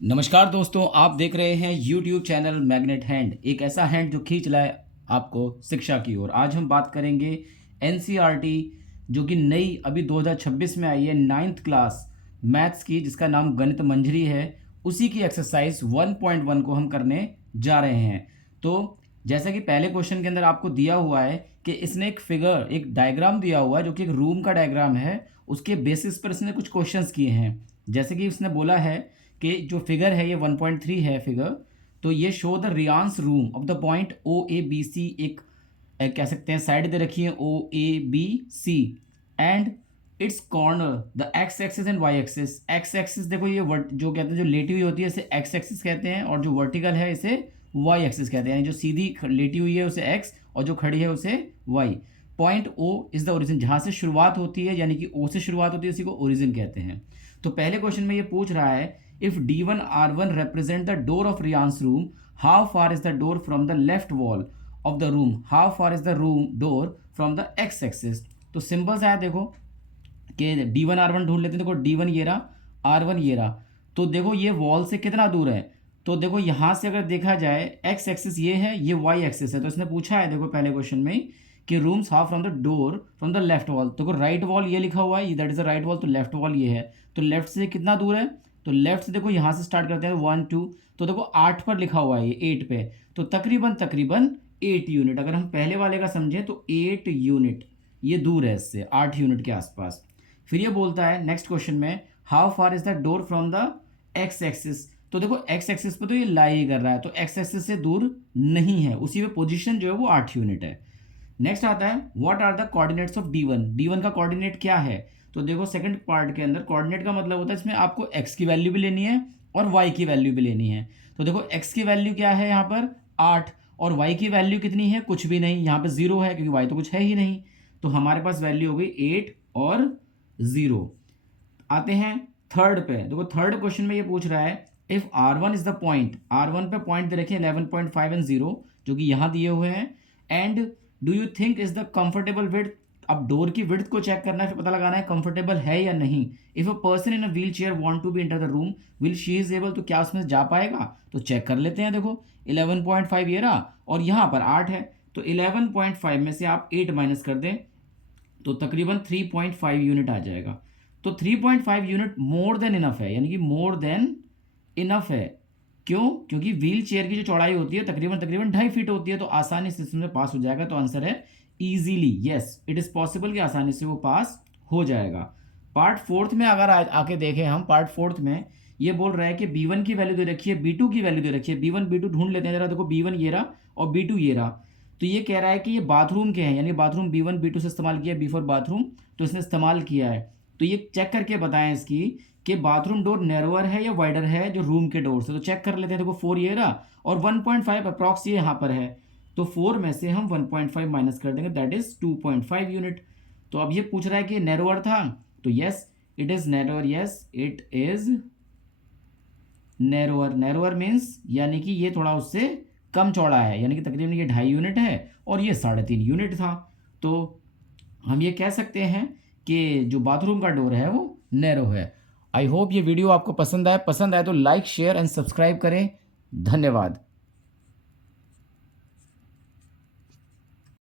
नमस्कार दोस्तों, आप देख रहे हैं YouTube चैनल मैग्नेट हैंड, एक ऐसा हैंड जो खींच लाए आपको शिक्षा की ओर। आज हम बात करेंगे एनसीईआरटी जो कि नई अभी 2026 में आई है, 9th क्लास मैथ्स की, जिसका नाम गणित मंजरी है। उसी की एक्सरसाइज 1.1 को हम करने जा रहे हैं। तो जैसा कि पहले क्वेश्चन के अंदर आपको दिया हुआ है कि इसने एक फिगर, एक डायग्राम दिया हुआ है जो कि एक रूम का डायग्राम है। उसके बेसिस पर इसने कुछ क्वेश्चंस किए हैं। जैसे कि इसने बोला है कि जो फिगर है ये 1.3 है फिगर। तो ये शो द रियांस room of the point O A B C, एक कह सकते हैं साइड दे रखी है O A B C, and it's corner the X axis and Y axis. X axis देखो ये जो कहते हैं, जो लेटी हुई होती है इसे एक्स एक्सिस कहते हैं, और जो वर्टिकल है इसे वाई एक्सिस कहते हैं। यानी जो सीधी लेटी हुई है उसे एक्स और जो खड़ी है उसे Y. Point O is the origin, जहाँ से शुरुआत होती है यानी कि ओ से शुरुआत होती है उसी को ओरिजिन कहते हैं। तो पहले क्वेश्चन में ये पूछ रहा है, if D1 R1 represent the door of Riyan's room, how far is the door from the left wall of the room? How far is the room door from the x axis? तो simple सा है, देखो कि D1 R1 ढूंढ लेते हैं। देखो D1 ये रहा, R1 ये रहा। तो देखो ये वॉल से कितना दूर है। तो देखो यहाँ से अगर देखा जाए एक्स एक्सिस ये है, ये वाई एक्सिस है। तो इसने पूछा है देखो पहले क्वेश्चन में कि rooms half from the door from the left wall. देखो राइट वॉल ये लिखा हुआ है, that is the right wall, तो लेफ्ट वॉल ये है। तो लेफ्ट से कितना दूर है, तो लेफ्ट से देखो यहाँ से स्टार्ट करते हैं 1 2, तो देखो 8 पर लिखा हुआ है, ये 8 पे। तो तकरीबन तकरीबन 8 यूनिट, अगर हम पहले वाले का समझें तो 8 यूनिट ये दूर है इससे, 8 यूनिट के आसपास। फिर ये बोलता है नेक्स्ट क्वेश्चन में, how far is the door from the X axis. तो देखो एक्स एक्सिस पर तो ये लाई कर रहा है, तो एक्स एक्सिस से दूर नहीं है, उसी पे पोजीशन जो है वो 8 यूनिट है। नेक्स्ट आता है, what are the coordinates of D1। D1 का कोऑर्डिनेट क्या है। तो देखो सेकंड पार्ट के अंदर कोऑर्डिनेट का मतलब होता है इसमें आपको x की वैल्यू भी लेनी है और y की वैल्यू भी लेनी है। तो देखो x की वैल्यू क्या है यहाँ पर 8, और y की वैल्यू कितनी है, कुछ भी नहीं, यहाँ पे 0 है क्योंकि y तो कुछ है ही नहीं। तो हमारे पास वैल्यू हो गई 8 और 0। आते हैं थर्ड पे। देखो थर्ड क्वेश्चन में ये पूछ रहा है, if R1 is the point, R1 पे पॉइंट दे रखे 11.5 एंड 0 जो कि यहाँ दिए हुए हैं, and do you think is the comfortable width. अब डोर की विड्थ को चेक करना है, फिर पता लगाना है कंफर्टेबल है या नहीं। If a person in a wheel chair want to be inter the room, will she is able, तो क्या उसमें जा पाएगा। तो चेक कर लेते हैं। देखो 11.5 ये रहा और यहाँ पर 8 है, तो 11.5 में से आप 8 माइनस कर दें तो तकरीबन 3.5 यूनिट आ जाएगा। तो 3.5 यूनिट मोर देन इनफ है, यानी कि मोर देन इनफ है। क्यों, क्योंकि व्हील चेयर की जो चौड़ाई होती है तकरीबन तकरीबन 2.5 फीट होती है, तो आसानी से इसमें पास हो जाएगा। तो आंसर है easily, yes it is possible कि आसानी से वो पास हो जाएगा। पार्ट फोर्थ में अगर आके देखें हम, पार्ट फोर्थ में ये बोल रहा है कि B1 की वैल्यू दे रखी है, B2 की वैल्यू दे रखी है। B1 B2 ढूंढ लेते हैं जरा। देखो B1 ये रहा और B2 ये रहा। तो ये कह रहा है कि ये बाथरूम के हैं, यानी बाथरूम B1 B2 से इस्तेमाल किया, B4 बाथरूम, तो इसने इस्तेमाल किया है। तो ये चेक करके बताएं इसकी कि बाथरूम डोर नैरोअर है या वाइडर है जो रूम के डोर से। तो चेक कर लेते हैं। देखो 4 ये रहा और 1.5 अप्रॉक्स ये यहाँ पर है, तो 4 में से हम 1.5 माइनस कर देंगे, दैट इज 2.5 यूनिट। तो अब ये पूछ रहा है कि नैरोअर था, तो yes it is narrower, yes it is narrower. Narrower means यानी कि ये थोड़ा उससे कम चौड़ा है, यानी कि तकरीबन ये 2.5 यूनिट है और ये 3.5 यूनिट था। तो हम ये कह सकते हैं कि जो बाथरूम का डोर है वो नैरो है। आई होप ये वीडियो आपको पसंद आए तो लाइक शेयर एंड सब्सक्राइब करें। धन्यवाद।